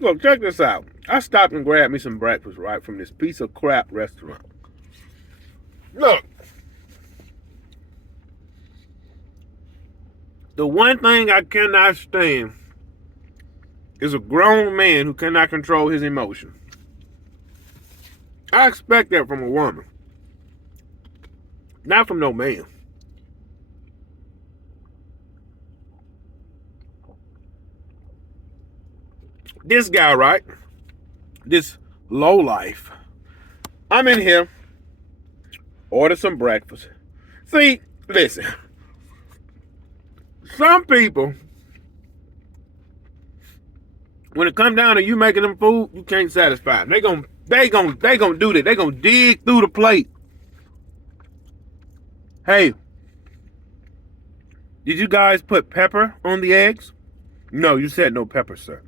Look, check this out. I stopped and grabbed me some breakfast, right, from this piece of crap restaurant. Look, the one thing I cannot stand is a grown man who cannot control his emotions. I expect that from a woman, not from no man. This guy, right? This low life. I'm in here, order some breakfast. See, listen. Some people, when it come down to you making them food, you can't satisfy them. They gonna do that. They gonna dig through the plate. Hey, did you guys put pepper on the eggs? No, you said no pepper, sir.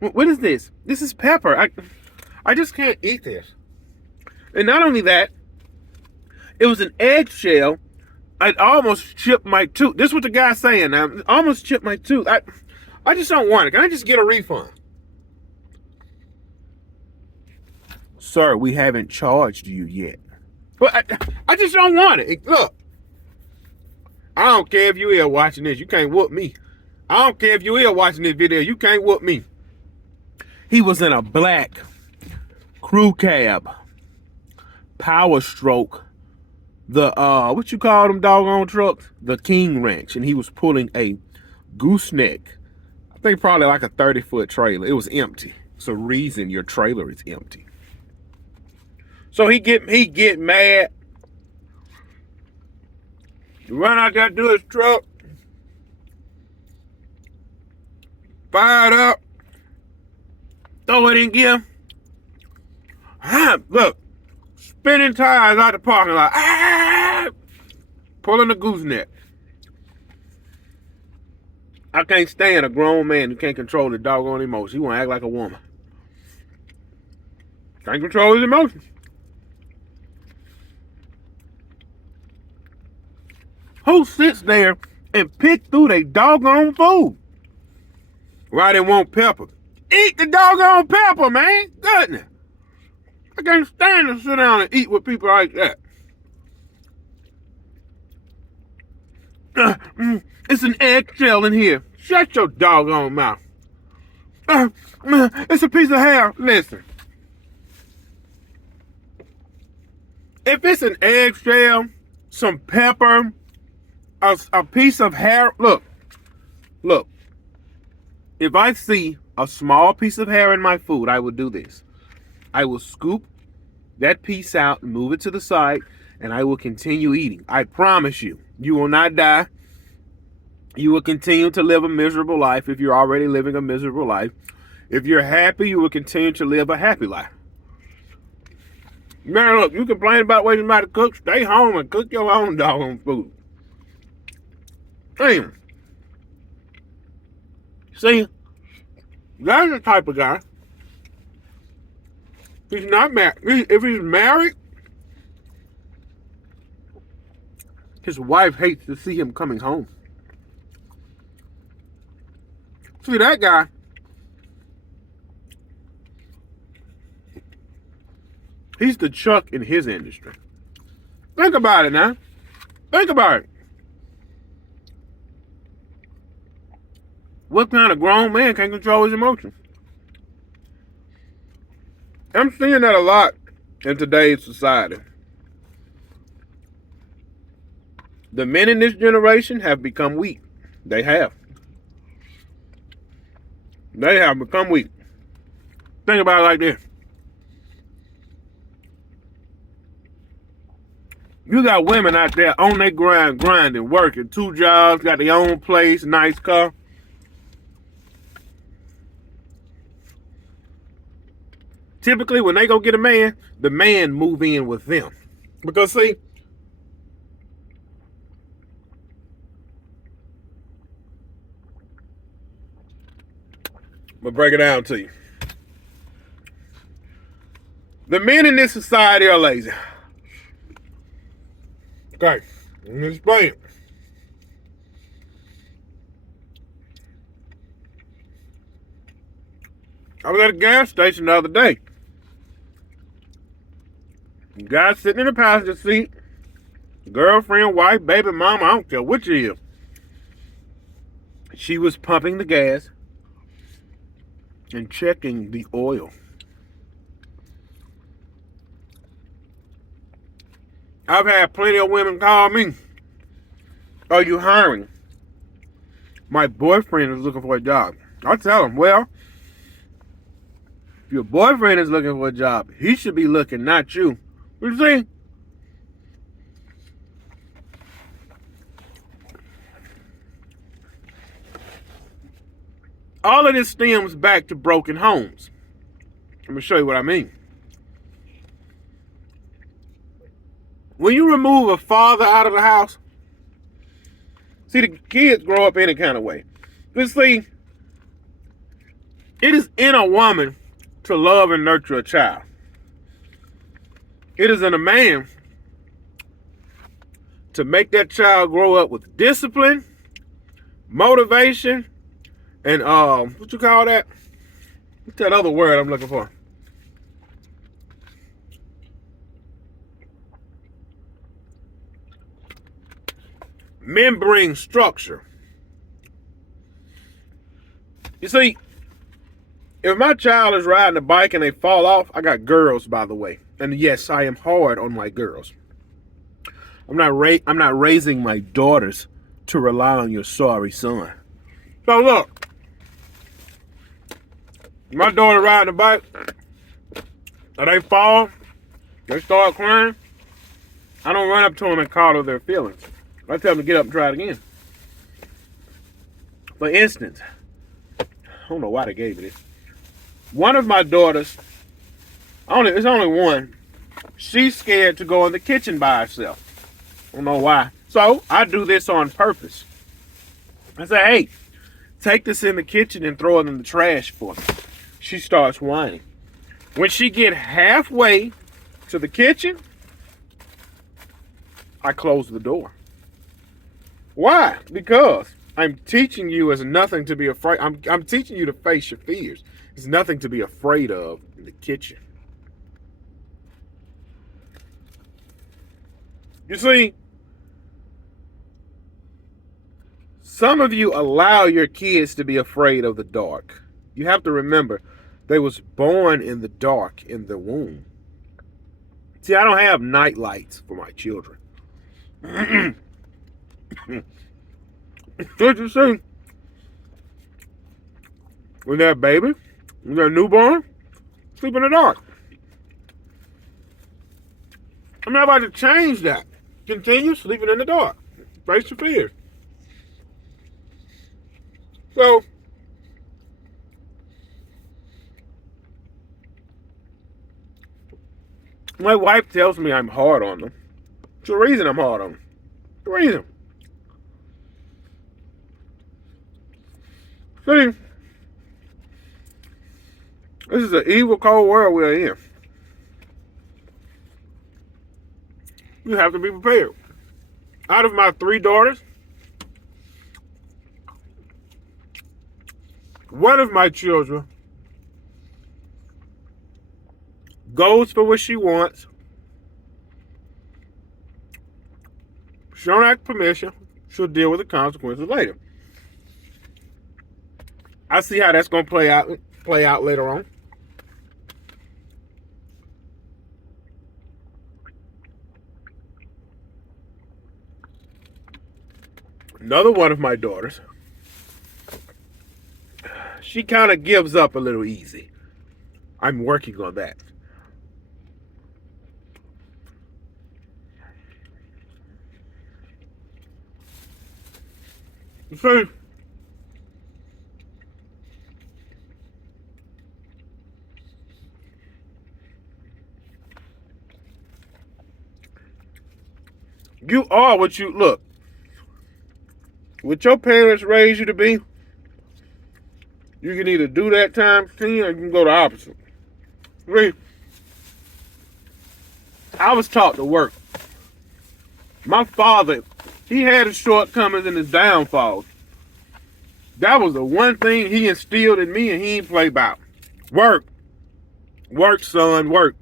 What is this? This is pepper. I just can't eat this. And not only that, it was an eggshell. I almost chipped my tooth. This is what the guy's saying now. I almost chipped my tooth. I just don't want it. Can I just get a refund? Sir, we haven't charged you yet. But I just don't want it. Look, I don't care if you here watching this. You can't whoop me. I don't care if you here watching this video. You can't whoop me. He was in a black crew cab, Power Stroke, the what you call them doggone trucks? The King Ranch, and he was pulling a gooseneck. I think probably like a 30-foot trailer. It was empty. It's a reason your trailer is empty. So he get mad, run out there to his truck, fired up, throw it in gear. Look, spinning tires out the parking lot. Pulling the gooseneck. I can't stand a grown man who can't control his doggone emotions. He want to act like a woman. Can't control his emotions. Who sits there and pick through their doggone food? Why they want pepper? Eat the doggone pepper, man. Goodness. I can't stand to sit down and eat with people like that. It's an eggshell in here. Shut your doggone mouth. It's a piece of hair. Listen. If it's an eggshell, some pepper, a piece of hair, look. If I see a small piece of hair in my food, I will do this. I will scoop that piece out and move it to the side, and I will continue eating. I promise you, you will not die. You will continue to live a miserable life if you're already living a miserable life. If you're happy, you will continue to live a happy life. Man, look, you complain about waiting somebody to cook, stay home and cook your own doggone food. Damn. See, that's the type of guy. He's not married. If he's married, his wife hates to see him coming home. See, that guy, he's the Chuck in his industry. Think about it now. Think about it. What kind of grown man can control his emotions? I'm seeing that a lot in today's society. The men in this generation have become weak. They have. They have become weak. Think about it like this. You got women out there on their grind, grinding, working, 2 jobs, got their own place, nice car. Typically, when they go get a man, the man move in with them. Because, see, I'm going to break it down to you. The men in this society are lazy. Okay, let me explain it. I was at a gas station the other day. Guy sitting in the passenger seat, girlfriend, wife, baby mama, I don't care which it is. She was pumping the gas and checking the oil. I've had plenty of women call me, "Are you hiring?" My boyfriend is looking for a job. I tell them, well, if your boyfriend is looking for a job, he should be looking, not you. You see? All of this stems back to broken homes. Let me show you what I mean. When you remove a father out of the house, see, the kids grow up any kind of way. But see, it is in a woman to love and nurture a child. It is in a man to make that child grow up with discipline, motivation, and what you call that? What's that other word I'm looking for? Men bring structure. You see, if my child is riding a bike and they fall off, I got girls, by the way. And yes, I am hard on my girls. I'm not raising my daughters to rely on your sorry son. So look, my daughter riding a bike, and they fall, they start crying. I don't run up to them and coddle their feelings. I tell them to get up and try it again. For instance, I don't know why they gave me this. One of my daughters, it's only one, she's scared to go in the kitchen by herself. I don't know why. So I do this on purpose. I say, hey, take this in the kitchen and throw it in the trash for me. She starts whining. When she get halfway to the kitchen, I close the door. Why? Because I'm teaching you as nothing to be afraid. I'm teaching you to face your fears. There's nothing to be afraid of in the kitchen. You see, some of you allow your kids to be afraid of the dark. You have to remember, they was born in the dark in the womb. See, I don't have night lights for my children. What you see? When they're a baby, when they're a newborn, sleep in the dark. I'm not about to change that. Continue sleeping in the dark. Face your fears. So, my wife tells me I'm hard on them. There's a reason I'm hard on them. The reason. See, this is an evil, cold world we're in. You have to be prepared. Out of my 3 daughters, one of my children goes for what she wants. She don't ask permission. She'll deal with the consequences later. I see how that's going to play out later on. Another one of my daughters, she kind of gives up a little easy. I'm working on that. So, you are what you look. What your parents raised you to be, you can either do that times 10 or you can go the opposite. I mean, I was taught to work. My father, he had his shortcomings and his downfalls. That was the one thing he instilled in me and he ain't play about. Work. Work, son, work.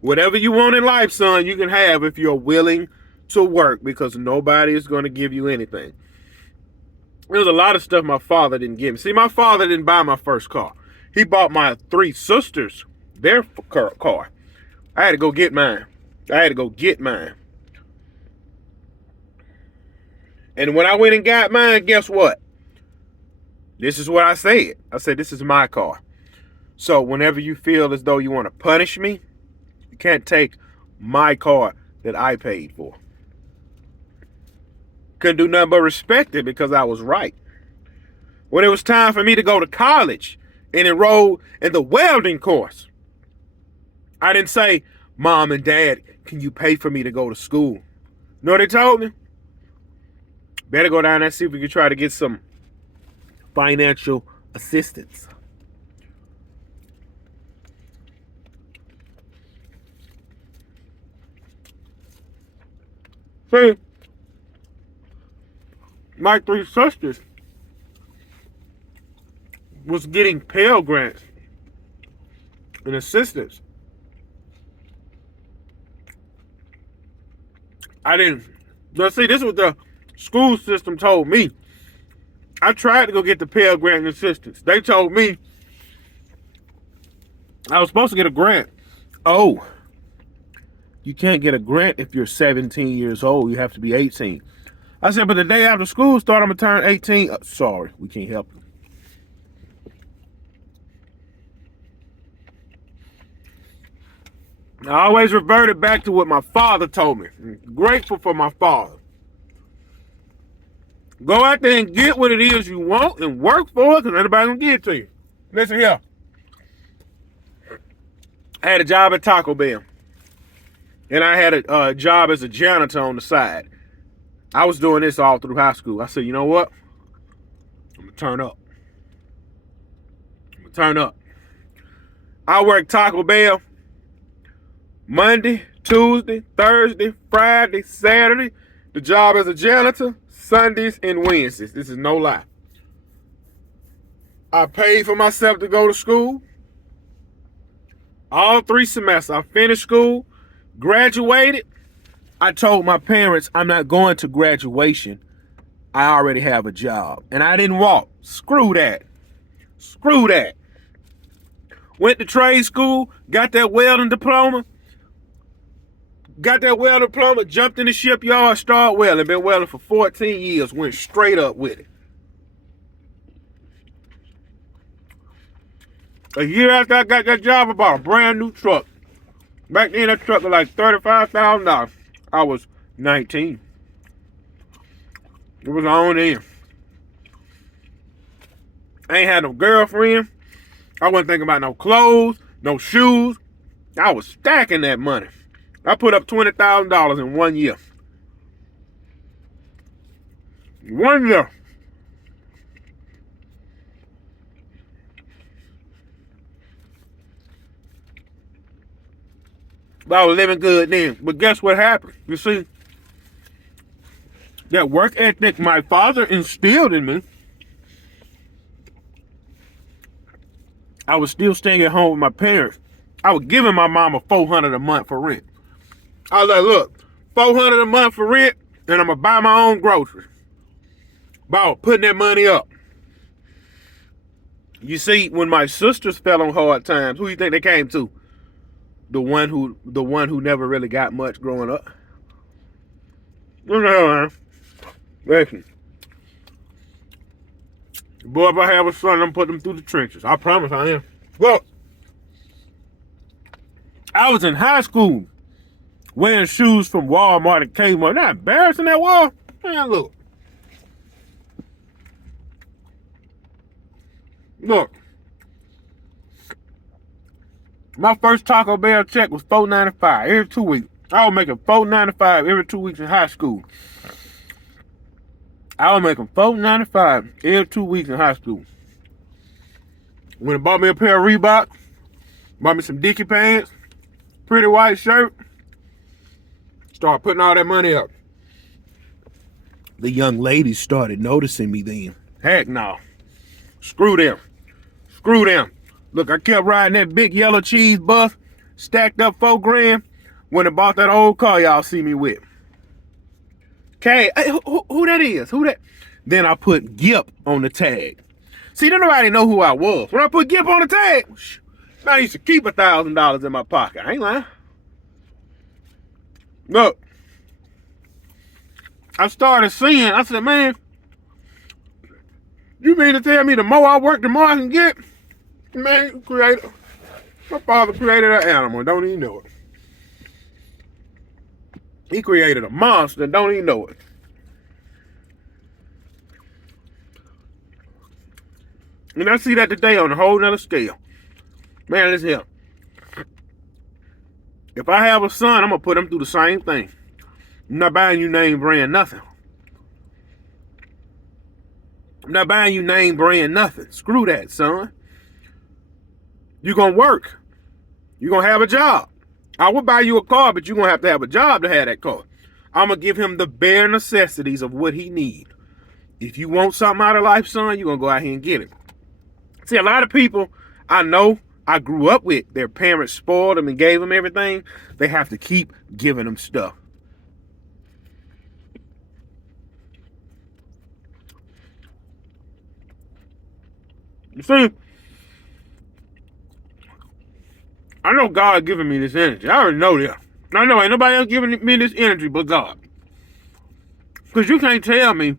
Whatever you want in life, son, you can have if you're willing to work, because nobody is going to give you anything. There's a lot of stuff my father didn't give me. See, my father didn't buy my first car. He bought my 3 sisters their car. I had to go get mine. And when I went and got mine, guess what? This is what I said. I said, this is my car. So whenever you feel as though you want to punish me, you can't take my car that I paid for. Couldn't do nothing but respect it because I was right. When it was time for me to go to college and enroll in the welding course, I didn't say, Mom and Dad, can you pay for me to go to school? You know what they told me? Better go down there and see if we can try to get some financial assistance. See, my 3 sisters was getting Pell Grants and assistance. I didn't. Let's see, this is what the school system told me. I tried to go get the Pell Grant and assistance. They told me I was supposed to get a grant. Oh, you can't get a grant if you're 17 years old. You have to be 18. I said, but the day after school started, I'm going to turn 18. Sorry, we can't help you. I always reverted back to what my father told me. I'm grateful for my father. Go out there and get what it is you want and work for it, because anybody's going to give it to you. Listen here. I had a job at Taco Bell. And I had a job as a janitor on the side. I was doing this all through high school. I said, you know what? I'm going to turn up. I worked Taco Bell Monday, Tuesday, Thursday, Friday, Saturday. The job as a janitor, Sundays and Wednesdays. This is no lie. I paid for myself to go to school. All 3 semesters. I finished school, graduated. I told my parents I'm not going to graduation. I already have a job. And I didn't walk. Screw that. Went to trade school, got that welding diploma. Jumped in the shipyard, started welding. Been welding for 14 years, went straight up with it. A year after I got that job, I bought a brand new truck. Back then, that truck was like $35,000. I was 19. It was on in. I ain't had no girlfriend. I wasn't thinking about no clothes, no shoes. I was stacking that money. I put up $20,000 in 1 year. 1 year. But I was living good then. But guess what happened? You see, that work ethic my father instilled in me, I was still staying at home with my parents. I was giving my mama $400 a month for rent. I was like, look, $400 a month for rent, and I'm going to buy my own groceries. But I was putting that money up. You see, when my sisters fell on hard times, who do you think they came to? The one who never really got much growing up. What the hell, man? Listen. Boy, if I have a son, I'm putting him through the trenches. I promise I am. Look, I was in high school wearing shoes from Walmart and Kmart. Not embarrassing that was? Man, look. Look. My first Taco Bell check was $4.95 every 2 weeks. I was making $4.95 every 2 weeks in high school. I was making $4.95 every 2 weeks in high school. When it bought me a pair of Reebok, bought me some Dickie pants, pretty white shirt, started putting all that money up. The young ladies started noticing me then. Heck no. Screw them. Look, I kept riding that big yellow cheese bus, stacked up $4 grand. When I bought that old car y'all see me with. Okay, hey, who that is? Who that? Then I put Gip on the tag. See, don't nobody know who I was. When I put Gip on the tag, I used to keep $1,000 in my pocket. I ain't lying. Look, I started seeing, I said, man, you mean to tell me the more I work, the more I can get? Man, my father created an animal, don't even know it. He created a monster, don't even know it. And I see that today on a whole nother scale. Man, listen here. If I have a son, I'm going to put him through the same thing. I'm not buying you name brand nothing. I'm not buying you name brand nothing. Screw that, son. You're going to work. You're going to have a job. I will buy you a car, but you're going to have a job to have that car. I'm going to give him the bare necessities of what he needs. If you want something out of life, son, you're going to go out here and get it. See, a lot of people I know I grew up with, their parents spoiled them and gave them everything. They have to keep giving them stuff. You see, I know God giving me this energy. I already know that. I know ain't nobody else giving me this energy but God. Because you can't tell me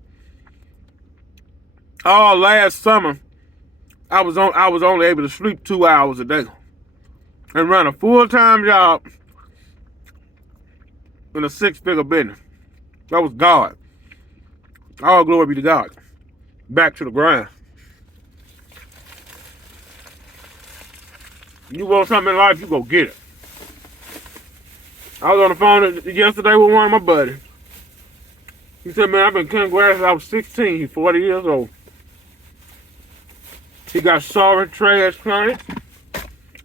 all last summer I was only able to sleep 2 hours a day and run a full-time job in a 6-figure business. That was God. All glory be to God. Back to the grind. You want something in life, you go get it. I was on the phone yesterday with one of my buddies. He said, man, I've been cutting grass since I was 16. He's 40 years old. He got sorry trash clients.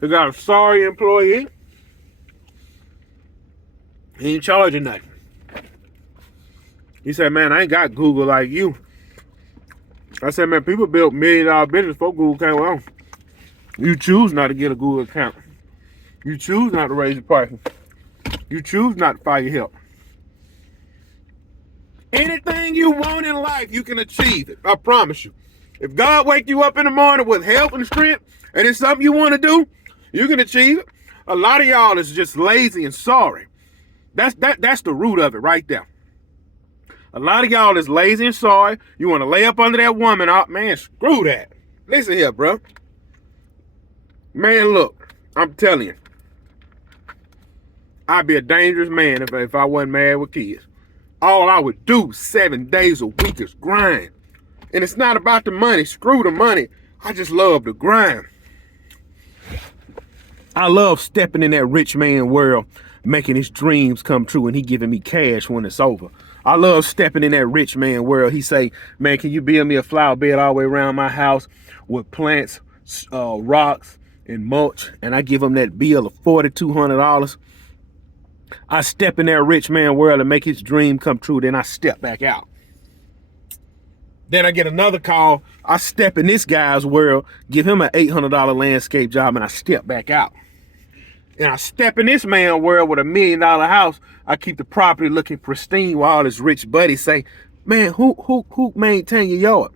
He got a sorry employee. He ain't charging nothing. He said, man, I ain't got Google like you. I said, man, people built $1 million business before Google came along. You choose not to get a Google account. You choose not to raise the prices. You choose not to fire your help. Anything you want in life, you can achieve it. I promise you. If God wake you up in the morning with health and strength, and it's something you want to do, you can achieve it. A lot of y'all is just lazy and sorry. That's the root of it right there. A lot of y'all is lazy and sorry. You want to lay up under that woman. Oh, man, screw that. Listen here, bro. Man, look, I'm telling you. I'd be a dangerous man if I wasn't married with kids. All I would do 7 days a week is grind. And it's not about the money. Screw the money. I just love the grind. I love stepping in that rich man world, making his dreams come true, and he giving me cash when it's over. I love stepping in that rich man world. He say, man, can you build me a flower bed all the way around my house with plants, rocks, and mulch? And I give him that bill of $4,200. I step in that rich man world and make his dream come true. Then I step back out. Then I get another call. I step in this guy's world, give him an $800 landscape job, and I step back out. And I step in this man's world with $1 million house. I keep the property looking pristine while all his rich buddies say, man, who maintain your yard?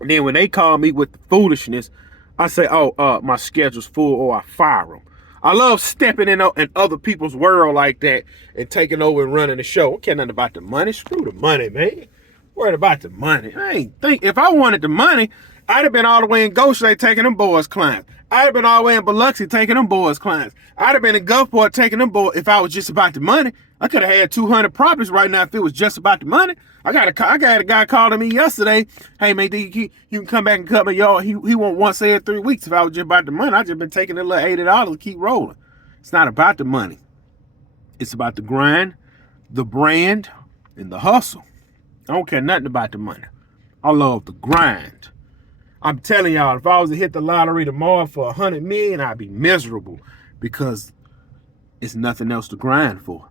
And then when they call me with the foolishness, I say, oh, my schedule's full, or I fire them. I love stepping in other people's world like that and taking over and running the show. I don't care nothing about the money. Screw the money, man. Worried about the money. If I wanted the money, I'd have been all the way in Goshen State taking them boys' clients. I'd have been all the way in Biloxi taking them boys' clients. I'd have been in Gulfport taking them boys. If I was just about the money, I could have had 200 properties right now if it was just about the money. I got a guy calling me yesterday. Hey man, you can come back and cut my yard. He want once every 3 weeks. If I was just about the money, I just been taking a little $80 to keep rolling. It's not about the money. It's about the grind, the brand, and the hustle. I don't care nothing about the money. I love the grind. I'm telling y'all, if I was to hit the lottery tomorrow for $100 million, I'd be miserable because it's nothing else to grind for.